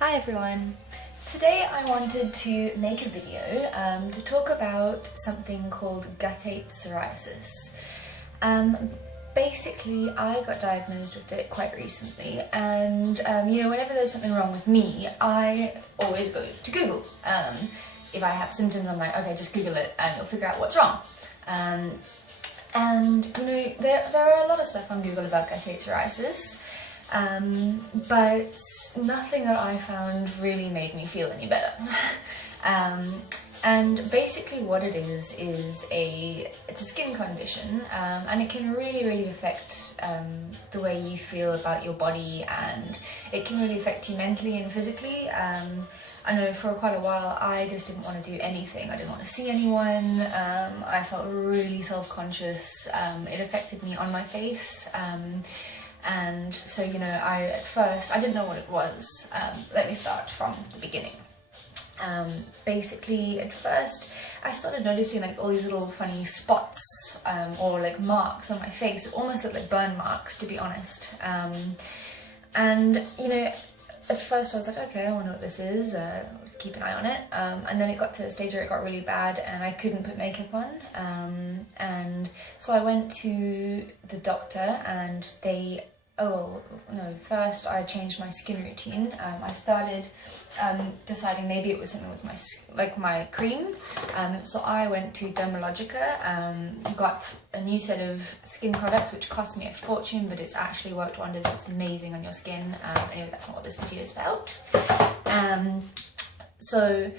Hi everyone! Today I wanted to make a video to talk about something called Guttate Psoriasis. Basically, I got diagnosed with it quite recently, and whenever there's something wrong with me, I always go to Google. If I have symptoms, I'm like, okay, just Google it and you'll figure out what's wrong. There are a lot of stuff on Google about Guttate Psoriasis. But nothing that I found really made me feel any better. And basically what it is it's a skin condition, and it can really affect the way you feel about your body, and it can really affect you mentally and physically. I know for quite a while I just didn't want to do anything. I didn't want to see anyone. I felt really self-conscious. It affected me on my face. And so, at first, I didn't know what it was. Let me start from the beginning. Basically, at first, I started noticing like all these little funny spots, or like marks on my face. It almost looked like burn marks, to be honest. And at first I was like, okay, I wonder what this is, keep an eye on it. And then it got to the stage where it got really bad and I couldn't put makeup on. And so I went to the doctor and first I changed my skin routine. I started deciding maybe it was something with my cream. So I went to Dermalogica, got a new set of skin products which cost me a fortune, but it's actually worked wonders. It's amazing on your skin. Anyway, that's not what this video is about. So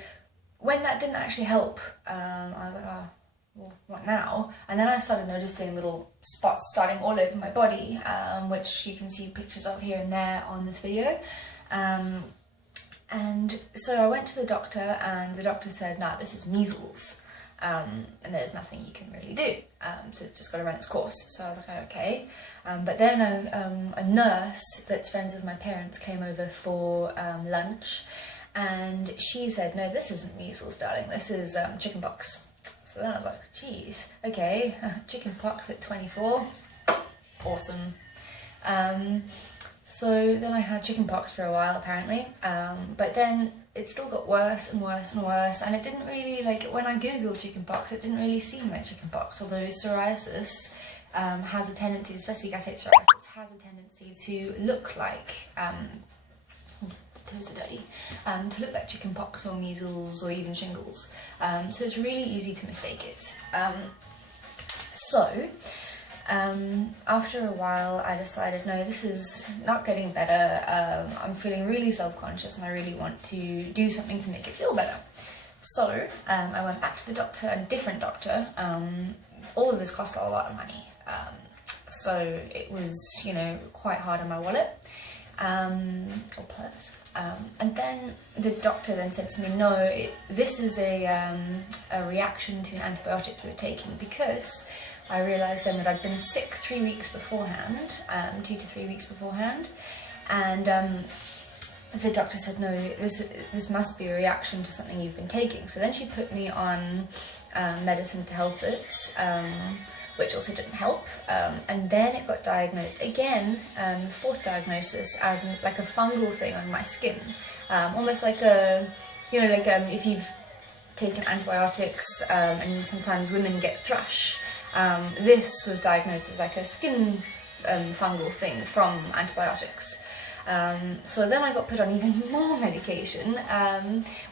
when that didn't actually help, I was like, oh, well, what now? And then I started noticing little spots starting all over my body, which you can see pictures of here and there on this video. And so I went to the doctor, and the doctor said, nah, this is measles, and there's nothing you can really do, so it's just got to run its course. So I was like, okay. But then a nurse that's friends with my parents came over for lunch, and she said, no, this isn't measles, darling, this is chickenpox. So then I was like, geez, okay, chickenpox at 24, awesome. So then I had chickenpox for a while, apparently, but then it still got worse and worse and worse, and it didn't really, when I googled chickenpox, it didn't really seem like chickenpox, although psoriasis has a tendency, especially Guttate psoriasis, has a tendency to look like, toes are dirty, to look like chickenpox or measles or even shingles. So it's really easy to mistake it. After a while I decided, no, this is not getting better. I'm feeling really self-conscious and I really want to do something to make it feel better. So I went back to the doctor, a different doctor. All of this cost a lot of money. So it was, quite hard on my wallet. Or purse. And then the doctor then said to me, no, this is a reaction to an antibiotic you were taking, because I realised then that I'd been sick 3 weeks beforehand, 2 to 3 weeks beforehand, and the doctor said, no, this must be a reaction to something you've been taking. So then she put me on medicine to help it, which also didn't help, and then it got diagnosed again, fourth diagnosis, as like a fungal thing on my skin, almost like if you've taken antibiotics, and sometimes women get thrush, this was diagnosed as like a skin fungal thing from antibiotics. So then I got put on even more medication,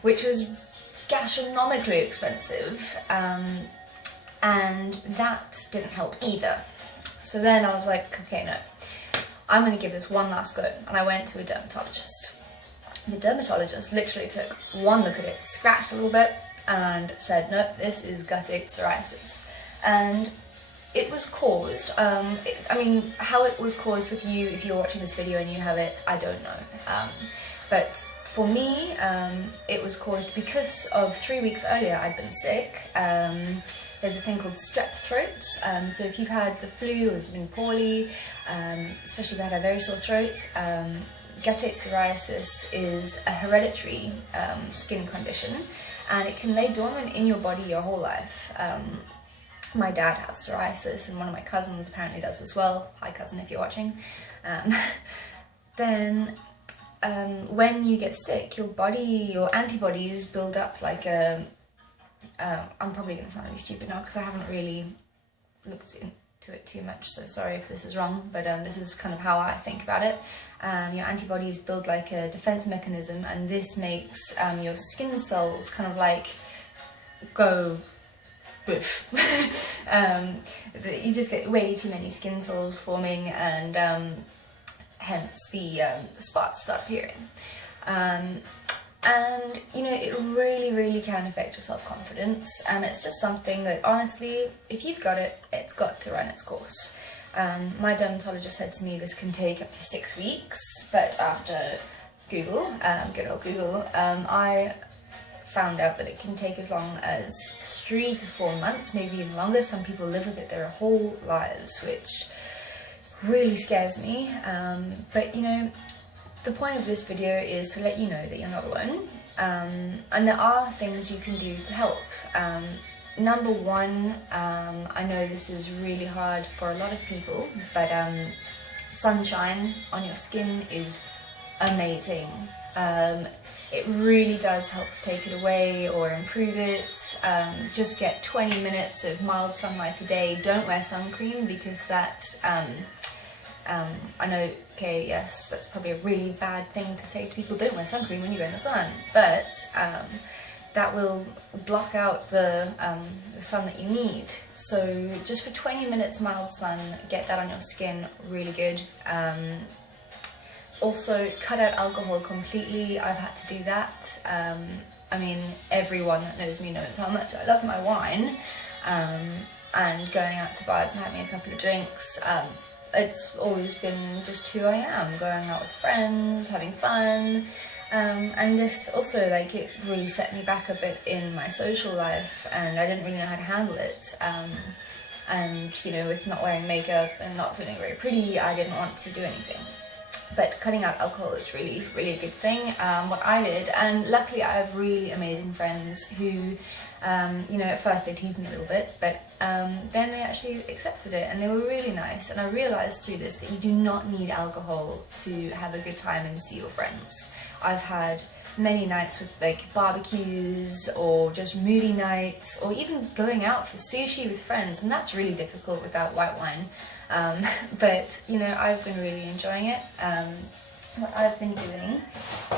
which was gastronomically expensive, and that didn't help either. So then I was like, okay, no, I'm going to give this one last go, and I went to a dermatologist. The dermatologist literally took one look at it, scratched a little bit, and said, no, this is Guttate Psoriasis. And it was caused, how it was caused with you, if you're watching this video and you have it, I don't know. But for me, it was caused because of 3 weeks earlier I'd been sick. There's a thing called strep throat, so if you've had the flu or you've been poorly, especially if you've had a very sore throat, Guttate psoriasis is a hereditary skin condition, and it can lay dormant in your body your whole life. My dad has psoriasis, and one of my cousins apparently does as well. Hi cousin, if you're watching. Then when you get sick, your body, your antibodies build up like a, I'm probably going to sound really stupid now because I haven't really looked into it too much, so sorry if this is wrong, but this is kind of how I think about it. Your antibodies build like a defense mechanism, and this makes your skin cells kind of like go boof. You just get way too many skin cells forming, and hence the spots start appearing. And you know, it really can affect your self-confidence, and it's just something that honestly, if you've got it, it's got to run its course. My dermatologist said to me this can take up to 6 weeks, but after Google, good old Google, I found out that it can take as long as 3 to 4 months, maybe even longer. Some people live with it their whole lives, which really scares me. But you know, the point of this video is to let you know that you're not alone, and there are things you can do to help. Number one, I know this is really hard for a lot of people, but sunshine on your skin is amazing. It really does help to take it away or improve it. Just get 20 minutes of mild sunlight a day. Don't wear sun cream because that, I know, okay, yes, that's probably a really bad thing to say to people, don't wear sun cream when you're in the sun, but that will block out the sun that you need. So just for 20 minutes mild sun, get that on your skin, really good. Also, cut out alcohol completely. I've had to do that. I mean, everyone that knows me knows how much I love my wine, and going out to bars and having a couple of drinks. It's always been just who I am, going out with friends, having fun, and this also, like, it really set me back a bit in my social life, and I didn't really know how to handle it, and, you know, with not wearing makeup and not feeling very pretty, I didn't want to do anything. But cutting out alcohol is really a good thing. What I did, and luckily I have really amazing friends who, you know, at first they teased me a little bit, but then they actually accepted it, and they were really nice. And I realised through this that you do not need alcohol to have a good time and see your friends. I've had many nights with like barbecues or just movie nights, or even going out for sushi with friends, and that's really difficult without white wine. But you know, I've been really enjoying it. What I've been doing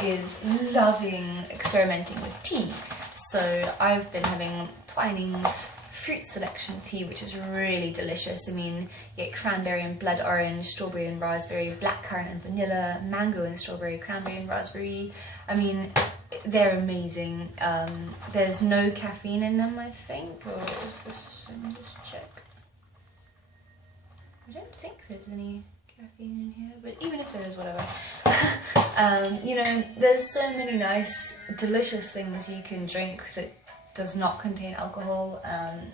is loving experimenting with tea. So I've been having Twinings fruit selection tea, which is really delicious. I mean, you get cranberry and blood orange, strawberry and raspberry, blackcurrant and vanilla, mango and strawberry, cranberry and raspberry. I mean, they're amazing. There's no caffeine in them, I think, or is this, let me just check. I don't think there's any caffeine in here, but even if there is, whatever. You know, there's so many nice, delicious things you can drink that does not contain alcohol.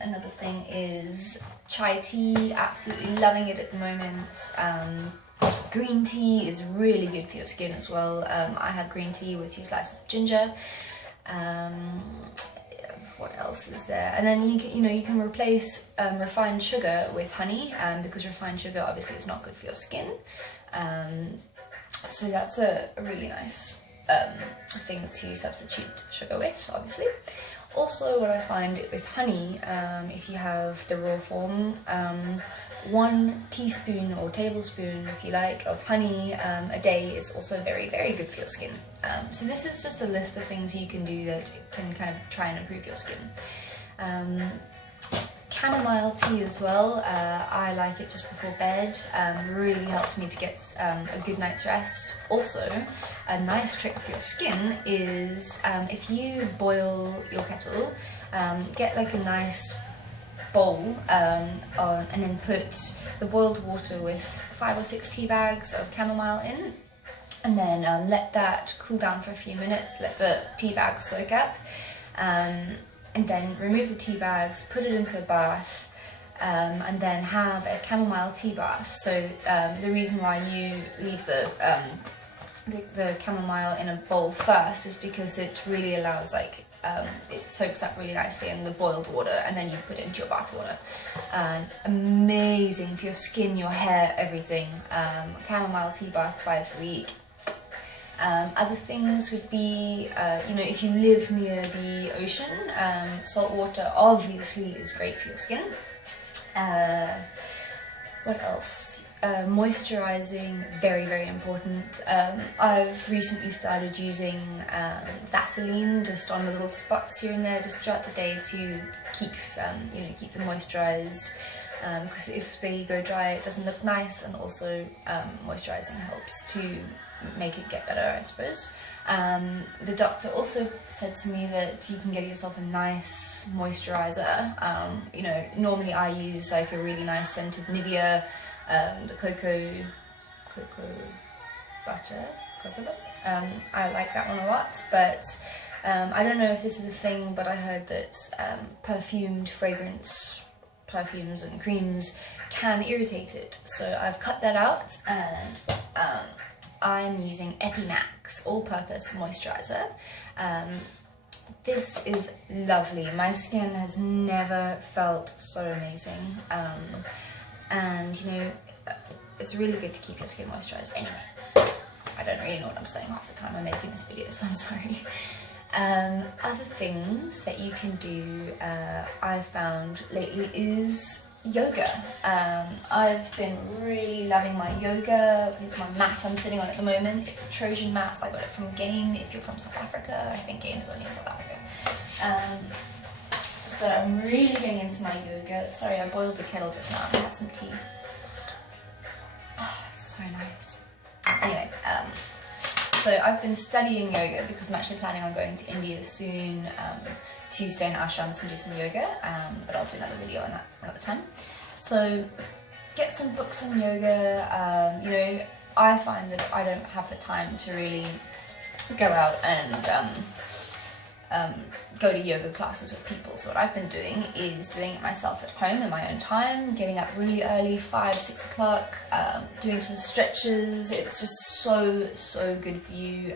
Another thing is chai tea, absolutely loving it at the moment. Green tea is really good for your skin as well. I have green tea with 2 slices of ginger. What else is there? And then you can replace refined sugar with honey, because refined sugar obviously is not good for your skin. So that's a really nice thing to substitute sugar with, obviously. Also, what I find with honey, if you have the raw form, 1 teaspoon or tablespoon, if you like, of honey a day is also very good for your skin. So this is just a list of things you can do that can kind of try and improve your skin. Chamomile tea as well, I like it just before bed, really helps me to get a good night's rest. Also, a nice trick for your skin is if you boil your kettle, get like a nice bowl and then put the boiled water with 5 or 6 tea bags of chamomile in, and then let that cool down for a few minutes, let the tea bags soak up, and then remove the tea bags, put it into a bath, and then have a chamomile tea bath. So the reason why you leave the chamomile in a bowl first is because it really allows, like, it soaks up really nicely in the boiled water, and then you put it into your bath water. Amazing for your skin, your hair, everything. Chamomile tea bath twice a week. Other things would be, you know, if you live near the ocean, salt water obviously is great for your skin. What else? Moisturizing, very, very important. I've recently started using Vaseline just on the little spots here and there, just throughout the day to keep, you know, keep them moisturized. Because if they go dry, it doesn't look nice, and also moisturizing helps to make it get better, I suppose. The doctor also said to me that you can get yourself a nice moisturizer. You know, normally I use like a really nice scented Nivea, the cocoa butter. I like that one a lot, but I don't know if this is a thing, but I heard that perfumed fragrance, perfumes and creams can irritate it, so I've cut that out, and I'm using Epi-Max All-Purpose Moisturizer. This is lovely. My skin has never felt so amazing, and you know, it's really good to keep your skin moisturized anyway. I don't really know what I'm saying half the time I'm making this video, so I'm sorry. Other things that you can do, I've found lately, is yoga. I've been really loving my yoga. Here's my mat I'm sitting on at the moment. It's a Trojan mat. I got it from Game. If you're from South Africa, I think Game is only in South Africa. So I'm really getting into my yoga. Sorry, I boiled the kettle just now. I had some tea. Oh, it's so nice. Anyway, so I've been studying yoga because I'm actually planning on going to India soon to stay in ashrams and do some yoga, but I'll do another video on that another time. So get some books on yoga. You know, I find that I don't have the time to really go out and go to yoga classes with people, so what I've been doing is doing it myself at home in my own time, getting up really early, 5, 6 o'clock, doing some stretches. It's just so good for you.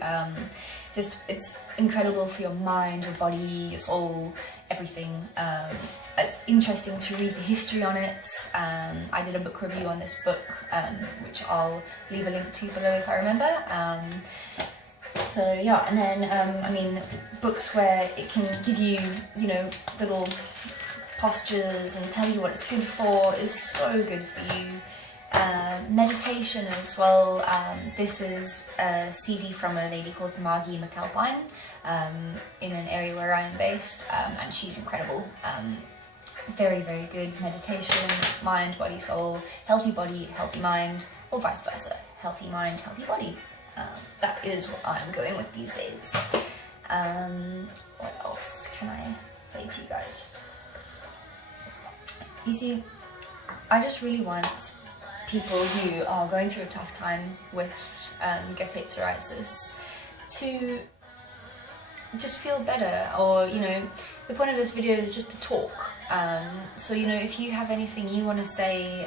It's incredible for your mind, your body, your soul, everything. It's interesting to read the history on it. I did a book review on this book, which I'll leave a link to below if I remember. So yeah, and then, I mean, books where it can give you, you know, little postures and tell you what it's good for is so good for you. Meditation as well. This is a CD from a lady called Margie McAlpine in an area where I am based, and she's incredible. Very, very good meditation, mind, body, soul, healthy body, healthy mind, or vice versa, healthy mind, healthy body. That is what I'm going with these days. What else can I say to you guys? You see, I just really want people who are going through a tough time with Guttate Psoriasis to just feel better, or, you know, the point of this video is just to talk. So, you know, if you have anything you want to say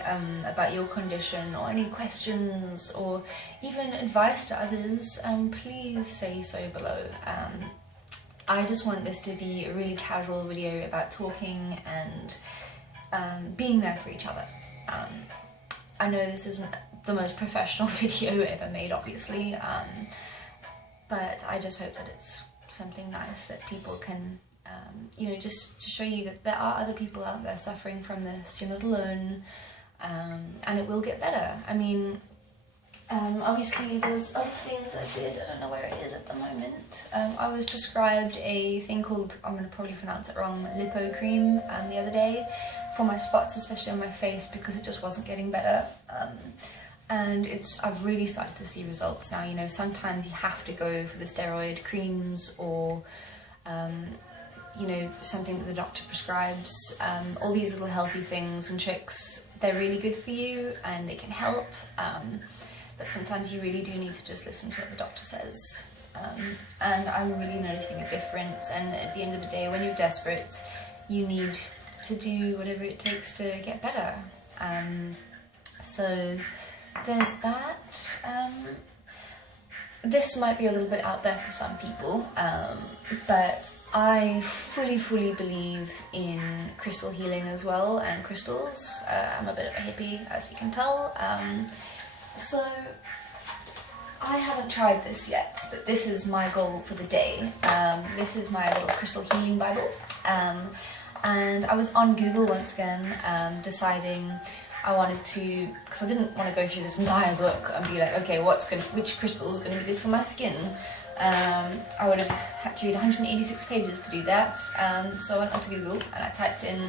about your condition, or any questions, or even advice to others, please say so below. I just want this to be a really casual video about talking and being there for each other. I know this isn't the most professional video ever made, obviously, but I just hope that it's something nice that people can, you know, just to show you that there are other people out there suffering from this. You're not alone, and it will get better. I mean, obviously there's other things I did. I don't know where it is at the moment. I was prescribed a thing called, I'm going to probably pronounce it wrong, lipo cream the other day for my spots, especially on my face, because it just wasn't getting better. And I've really started to see results now. You know, sometimes you have to go for the steroid creams, or you know, something that the doctor prescribes. All these little healthy things and tricks, they're really good for you and they can help, but sometimes you really do need to just listen to what the doctor says. And I'm really noticing a difference, and at the end of the day, when you're desperate, you need to do whatever it takes to get better. So there's that. This might be a little bit out there for some people, but I fully believe in crystal healing as well, and crystals. I'm a bit of a hippie, as you can tell. So I haven't tried this yet, but this is my goal for the day. This is my little crystal healing Bible. And I was on Google once again, deciding I wanted to, because I didn't want to go through this entire book and be like, okay, which crystal is going to be good for my skin? I would have had to read 186 pages to do that. So I went onto Google and I typed in